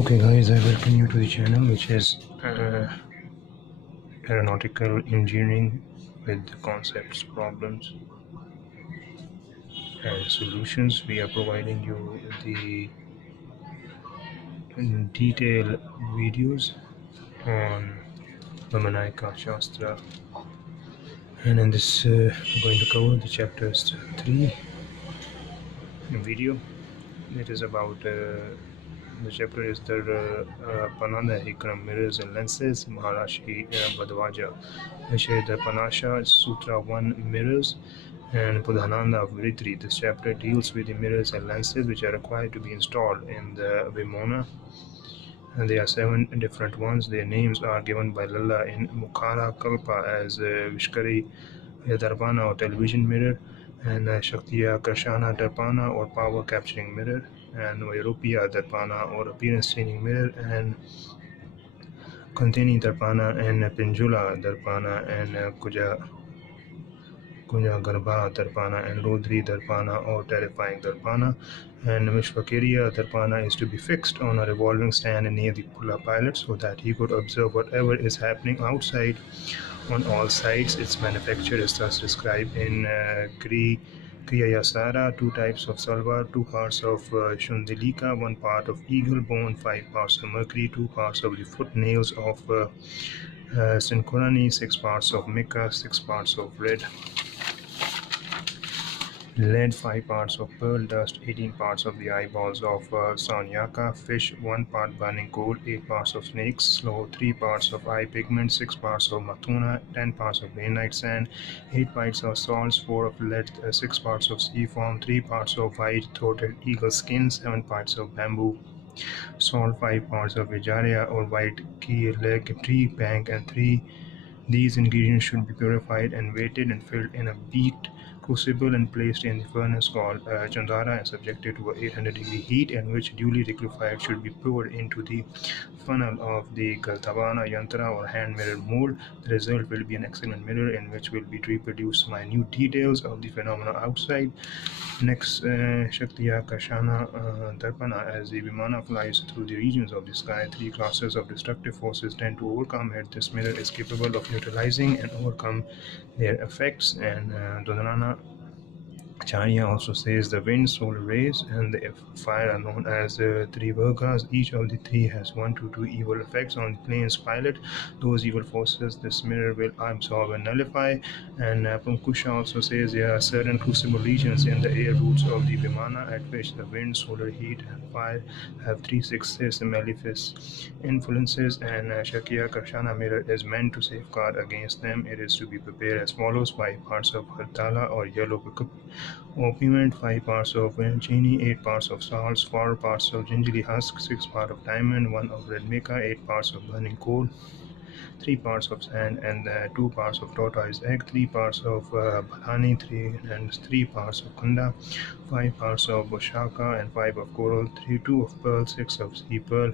Okay guys, I welcome you to the channel which is aeronautical engineering with the concepts, problems and solutions. We are providing you the detailed videos on Vimanika, Shastra, and in this we're going to cover the chapters 3 video. It is about the chapter is the Pananda Hikram mirrors and lenses, Maharashi Badwaja, which is the Panasha Sutra 1 mirrors, and Pudhananda of Viritri. This chapter deals with the mirrors and lenses which are required to be installed in the Vimana, and there are 7 different ones. Their names are given by Lalla in Mukhara Kalpa as Vishkari Darpana or television mirror, and Shaktiya Krashana Darpana or power capturing mirror, and Vairupya Darpana or appearance changing mirror, and Kantini Darpana and Pinjula Darpana, and Kunya Garbha Darpana and Rodri Darpana or terrifying Darpana, and Vishvakiriya Darpana is to be fixed on a revolving stand near the pilot so that he could observe whatever is happening outside on all sides. Its manufacture is thus described in Kriyayasara: 2 types of salva, 2 parts of Shundilika, 1 part of eagle bone, 5 parts of mercury, 2 parts of the foot nails of Sinkurani, 6 parts of mica, 6 parts of lead, 5 parts of pearl dust, 18 parts of the eyeballs of Sanyaka fish, 1 part burning coal, 8 parts of snakes slough, 3 parts of eye pigment, 6 parts of matuna, 10 parts of granite sand, 8 parts of salts, 4 of lead, 6 parts of sea foam, 3 parts of white-throated eagle skin, 7 parts of bamboo salt, 5 parts of Vijaria or white key leg tree bank, and 3. These ingredients should be purified and weighted and filled in a beaked crucible and placed in the furnace called chandara and subjected to a 800-degree heat, in which duly liquefied should be poured into the funnel of the Galtavana yantra or hand mirror mold. The result will be an excellent mirror in which will be reproduced minute details of the phenomena outside. Next, Shaktiya Kashana Darpana. As the Vimana flies through the regions of the sky, 3 classes of destructive forces tend to overcome it. This mirror is capable of neutralizing and overcome their effects. And Dodhanana Charya also says the wind, solar rays, and the fire are known as 3 Virgas. Each of the 3 has 1 to 2 evil effects on the plane's pilot. Those evil forces this mirror will absorb and nullify. And Pankusha also says there are certain crucible regions in the air roots of the Vimana at which the wind, solar heat, and fire have 3 successive malefic influences, and Shakya Karshana mirror is meant to safeguard against them. It is to be prepared as follows: 5 parts of Hartala or yellow opium, 5 parts of chini, 8 parts of salts, 4 parts of gingerly husk, 6 parts of diamond, 1 of red mica, 8 parts of burning coal, 3 parts of sand, and 2 parts of tortoise egg, 3 parts of balani, 3 parts of kunda, 5 parts of boshaka, and 5 of coral, 2 of pearl, 6 of sea pearl,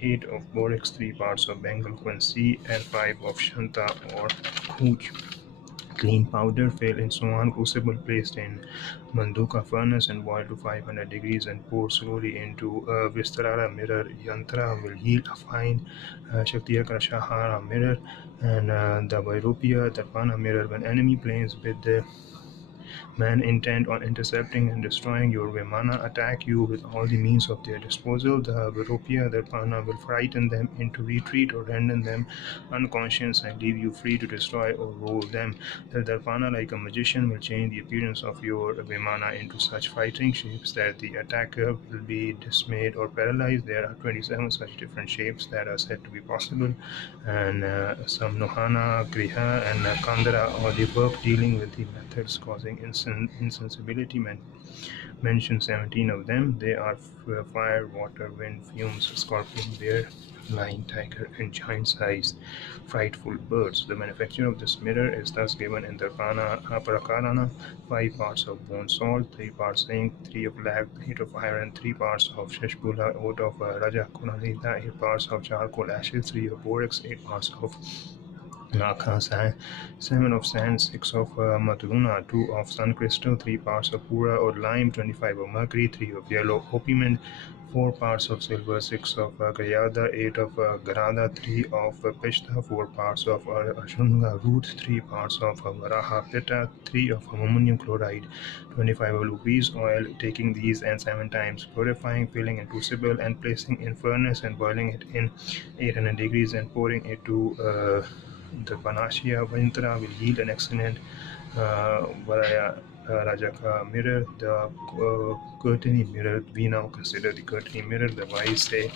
8 of borax, 3 parts of bengal quincy, and 5 of shanta or khooch. Clean powder filled in Swan crucible placed in Manduka furnace and boiled to 500 degrees and poured slowly into a Vistarara mirror. Yantra will yield a fine Shaktiya Shahara mirror, and the Vairupya Darpana mirror. When enemy planes with the man intent on intercepting and destroying your Vimana attack you with all the means of their disposal, the Viropia Darpana will frighten them into retreat or render them unconscious and leave you free to destroy or roll them. The Darpana, like a magician, will change the appearance of your Vimana into such frightening shapes that the attacker will be dismayed or paralyzed. There are 27 such different shapes that are said to be possible, and some Nohana, Griha, and Kandara, or the work dealing with the methods causing insensibility. Mention 17 of them. They are fire, water, wind, fumes, scorpion, bear, lion, tiger, and giant-sized frightful birds. The manufacture of this mirror is thus given in the Prakarana: 5 parts of bone salt, 3 parts zinc, 3 of lead, 8 of iron, 3 parts of sheshpula, 8 of Raja Kunalita, 8 parts of charcoal ashes, 3 of borax, 8 parts of Nakha, 7 of sand, 6 of Matruna, 2 of sun crystal, 3 parts of Pura or lime, 25 of mercury, 3 of yellow opium, 4 parts of silver, 6 of Gayada, 8 of Garada, 3 of Pishta, 4 parts of Ashunga root, 3 parts of Varaha Pitta, 3 of ammonium chloride, 25 of Lupis oil, taking these and 7 times, purifying, filling in crucible and placing in furnace and boiling it in 800 degrees and pouring it to the Panacea Vintra will yield an excellent Varaya Rajaka mirror, the curtainy mirror. We now consider the curtainy mirror. The wise say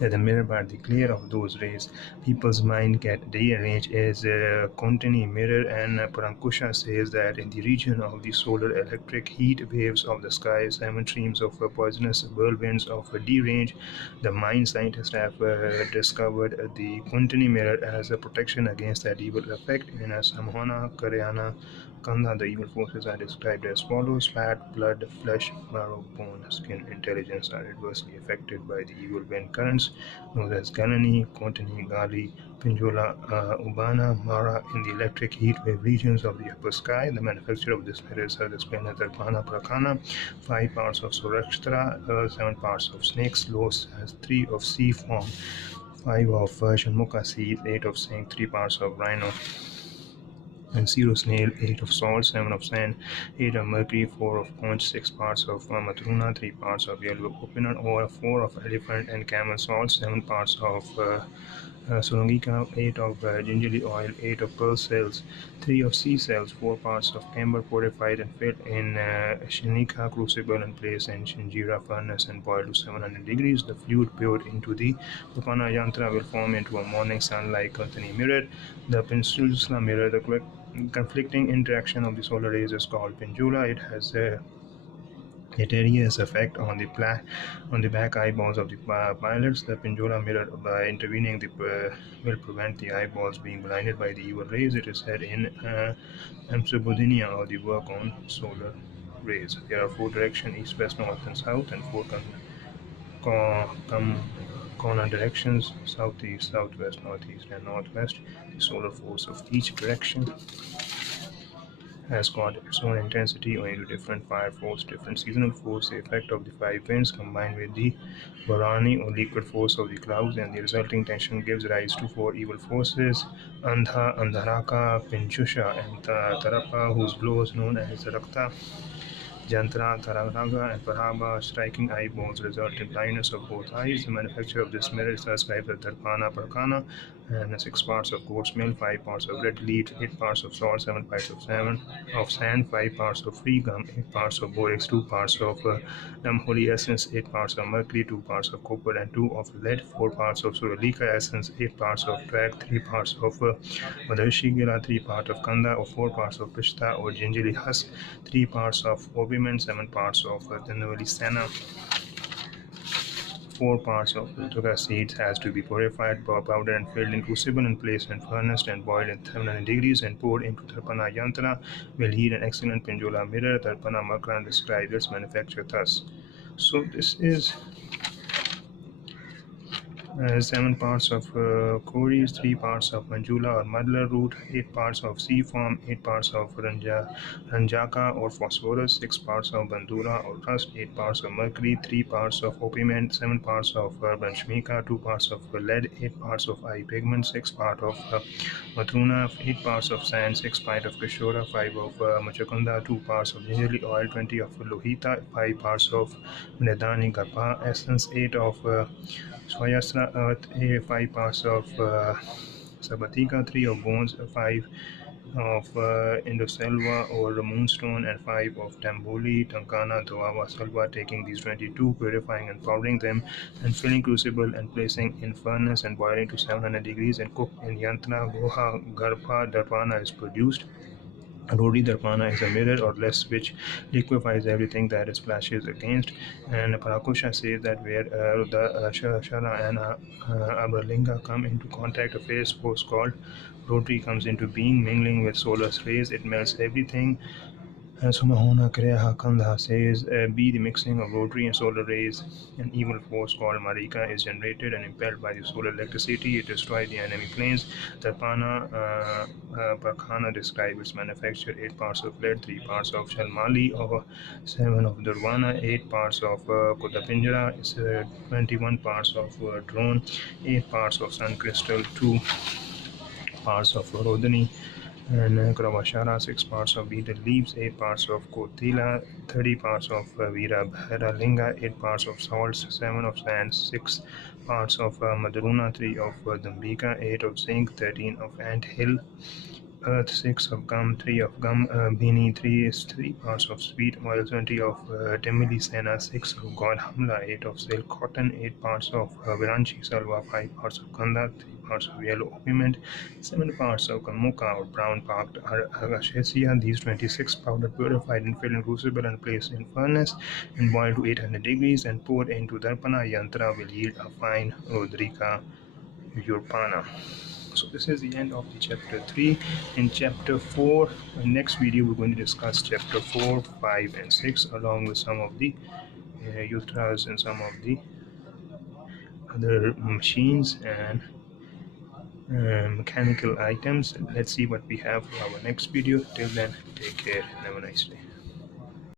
that the mirror by the glare of those rays, people's mind get rearranged as a continuity mirror, and Parankusha says that in the region of the solar electric heat waves of the sky, 7 streams of poisonous whirlwinds of deranged, the mind scientists have discovered the continuity mirror as a protection against that evil effect. In Samhana, Karyana, Kanda, the evil forces are described as follows: fat, blood, flesh, marrow, bone, skin, intelligence are adversely affected by the evil wind currents known as Ganani, Kontani, Gali, Pinjola, Ubana, Mara in the electric heat wave regions of the upper sky. The manufacture of this mirror is explained as Darpana Prakana, 5 parts of Surashtra, 7 parts of snakes, Los has 3 of sea form, 5 of Shanmuka seeds, 8 of sink, 3 parts of rhino and zero snail, 8 of salt, 7 of sand, 8 of mercury, 4 of conch, 6 parts of matruna, 3 parts of yellow coconut oil, 4 of elephant and camel salt, 7 parts of Solongika, 8 of gingerly oil, 8 of pearl cells, 3 of sea cells, 4 parts of camber purified and filled in Shinika crucible and placed in Shinjira furnace and boiled to 700 degrees. The fluid poured into the Upana yantra will form into a morning sun like Kurtani mirror. The Peninsula mirror, the conflicting interaction of the solar rays is called pendula. It has a deleterious effect on the back eyeballs of the pilots. The pendula mirror, by intervening, will prevent the eyeballs being blinded by the evil rays. It is said in Amsobudinia, or the work on solar rays. There are 4 directions: east, west, north, and south, and 4 corner directions: southeast, southwest, northeast, and northwest. The solar force of each direction has got its own intensity owing to different fire force, different seasonal force, the effect of the 5 winds combined with the Varani or liquid force of the clouds, and the resulting tension gives rise to 4 evil forces: Andha, Andharaka, Pinchusha, and Tarapa, whose blows known as Rakta, Jantra, Tararaga, and Paraba, striking eyeballs, result in blindness of both eyes. The manufacture of this mirror is described as Darpana Prakana, and 6 parts of goat's milk, 5 parts of red leaf, 8 parts of salt, 7 parts of sand, 5 parts of free gum, 8 parts of borax, 2 parts of holy essence, 8 parts of mercury, 2 parts of copper, and 2 of lead, 4 parts of suralika essence, 8 parts of drag, 3 parts of Madhashigila, 3 parts of kanda, or 4 parts of pishta or gingerly husk, 3 parts of obimen, 7 parts of Tanavali Sena, 4 parts of Tuga seeds has to be purified, powdered and filled in crucible and placed in furnace and boiled at 700 degrees and poured into Tarpana Yantra will yield an excellent pendula mirror. Tarpana Makran describes its manufacture thus. So this is 7 parts of Koris, 3 parts of Manjula or Madla root, 8 parts of sea form, 8 parts of Ranjaka or phosphorus, 6 parts of Bandura or rust, 8 parts of mercury, 3 parts of opium, 7 parts of Banshmika, 2 parts of lead, 8 parts of eye pigment, 6 parts of Matruna, 8 parts of sand, 6 parts of Kishora, 5 of Machakunda, 2 parts of gingerly oil, 20 of Lohita, 5 parts of Nedani Gapa essence, 8 of Swayastra earth, 5 parts of Sabatika, 3 of bones, 5 of Indoselva or moonstone, and 5 of Tamboli, Tankana, Doava, Salva, taking these 22, purifying and powdering them, and filling crucible and placing in furnace and boiling to 700 degrees and cooked in yantra, goha, garpa, darpana is produced. Rodi Darpana is a mirror or less which liquefies everything that it splashes against. And Parakusha says that where the Shara and Abralinga come into contact, a phase force called rotary comes into being, mingling with solar rays. It melts everything Sumahona Kreha Kandha says B. The mixing of rotary and solar rays. An evil force called Marika is generated and impelled by the solar electricity. It destroys the enemy planes. Tarpana Parkhana describes its manufacture 8 parts of lead, 3 parts of Shalmali, or 7 of Durvana, 8 parts of Kudapinjara, 21 parts of drone, 8 parts of sun crystal, 2 parts of Rodani, and Kravashara, 6 parts of betel leaves, 8 parts of Kotila, 30 parts of Vira Bharalinga, 8 parts of salts, 7 of sand, 6 parts of Madruna, 3 of Dambika, 8 of zinc, 13 of ant hill, earth, 6 of gum, 3 of gum, bini, 3 is 3 parts of sweet oil, 20 of temili sena, 6 of god hamla, 8 of silk cotton, 8 parts of viranchi salva, 5 parts of kanda, 3 parts of yellow pigment, 7 parts of kamuka or brown parked agacesia. These 26 powder purified and filled in crucible and placed in furnace and boiled to 800 degrees and poured into darpana yantra will yield a fine rodrika urpana. So this is the end of the chapter 3. In chapter 4, in next video, we're going to discuss chapter 4, 5, and 6 along with some of the yutras and some of the other machines and mechanical items. Let's see what we have for our next video. Till then, take care and have a nice day.